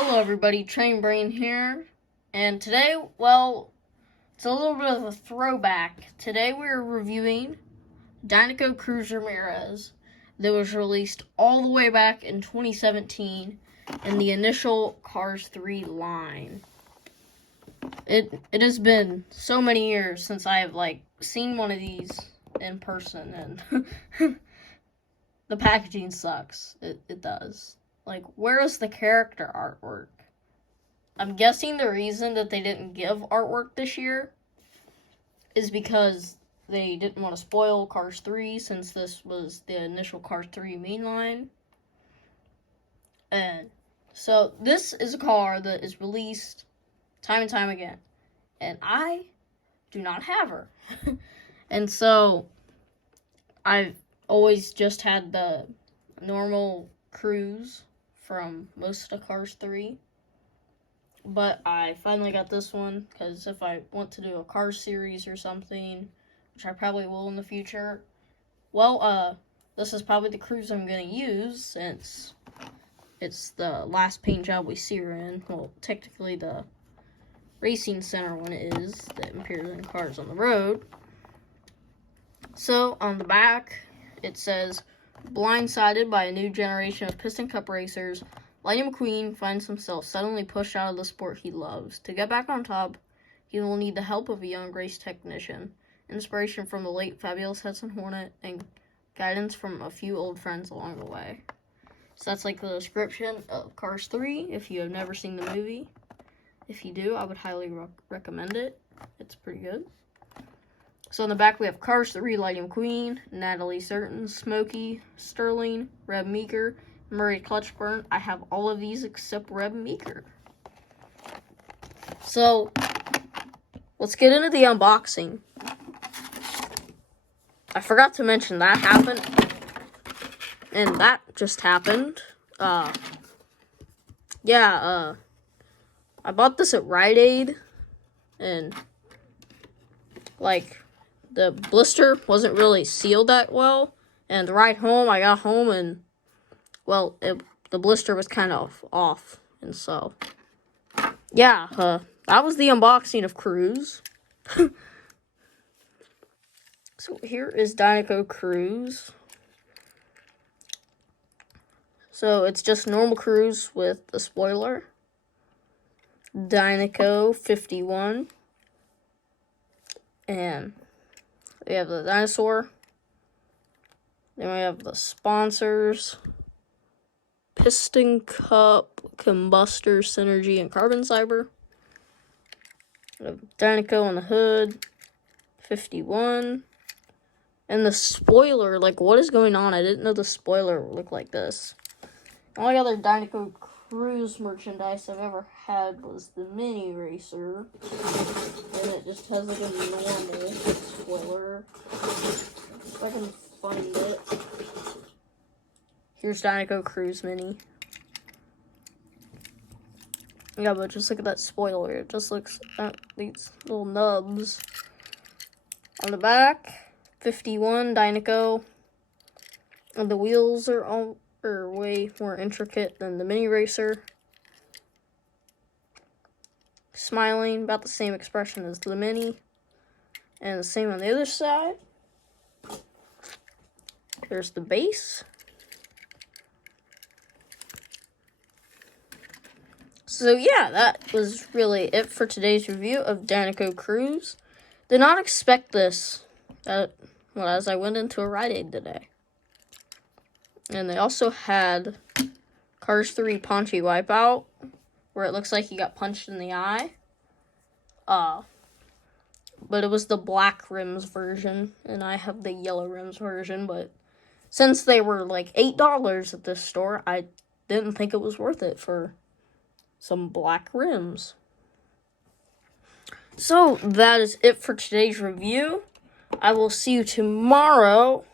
Hello everybody, Train Brain here, and today, well, it's a little bit of a throwback. Today we're reviewing Dinoco Cruz Ramirez that was released all the way back in 2017 in the initial Cars 3 line. It has been so many years since I have, seen one of these in person, and the packaging sucks. It does. Where is the character artwork? I'm guessing the reason that they didn't give artwork this year is because they didn't want to spoil Cars 3 since this was the initial Cars 3 mainline. And so this is a car that is released time and time again. And I do not have her. And so I've always just had the normal Cruz from most of Cars 3. But I finally got this one, because if I want to do a Cars series or something, which I probably will in the future, well, this is probably the Cruz I'm going to use, since it's the last paint job we see her in. Well, technically the Racing Center one is, that appears in Cars on the Road. So, on the back, it says, blindsided by a new generation of Piston Cup racers, Lightning McQueen finds himself suddenly pushed out of the sport he loves. To get back on top, he will need the help of a young race technician, inspiration from the late fabulous Hudson Hornet, and guidance from a few old friends along the way. So that's the description of Cars 3, if you have never seen the movie. If you do, I would highly recommend it. It's pretty good. So in the back we have Cars 3, Lightning McQueen, Natalie Certain, Smokey, Sterling, Reb Meeker, Murray Clutchburn. I have all of these except Reb Meeker. So, let's get into the unboxing. I forgot to mention that happened. And that just happened. I bought this at Rite Aid. And, the blister wasn't really sealed that well. And the ride home, I got home and, well, the blister was kind of off. And so, that was the unboxing of Cruz. So here is Dinoco Cruz. So it's just normal Cruz with the spoiler. Dinoco 51. And we have the dinosaur. Then we have the sponsors. Piston Cup, Combustor, Synergy, and Carbon Cyber. We have Dinoco on the hood. 51. And the spoiler, what is going on? I didn't know the spoiler would look like this. The only other Dinoco Cruz merchandise I've ever had was the Mini Racer. And it just has a normal spoiler. If I can find it. Here's Dinoco Cruz Mini. Yeah, but just look at that spoiler. It just looks at these little nubs. On the back, 51 Dinoco. And the wheels are way more intricate than the Mini Racer. Smiling, about the same expression as the Mini. And the same on the other side. There's the base. So yeah, that was really it for today's review of Dinoco Cruz. Did not expect this as I went into a Rite Aid today. And they also had Cars 3 Paunchy Wipeout, where it looks like he got punched in the eye. But it was the black rims version, and I have the yellow rims version, but since they were $8 at this store, I didn't think it was worth it for some black rims. So, that is it for today's review. I will see you tomorrow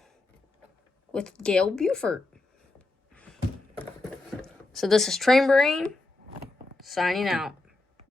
with Gail Buford. So, this is Train Brain, signing out.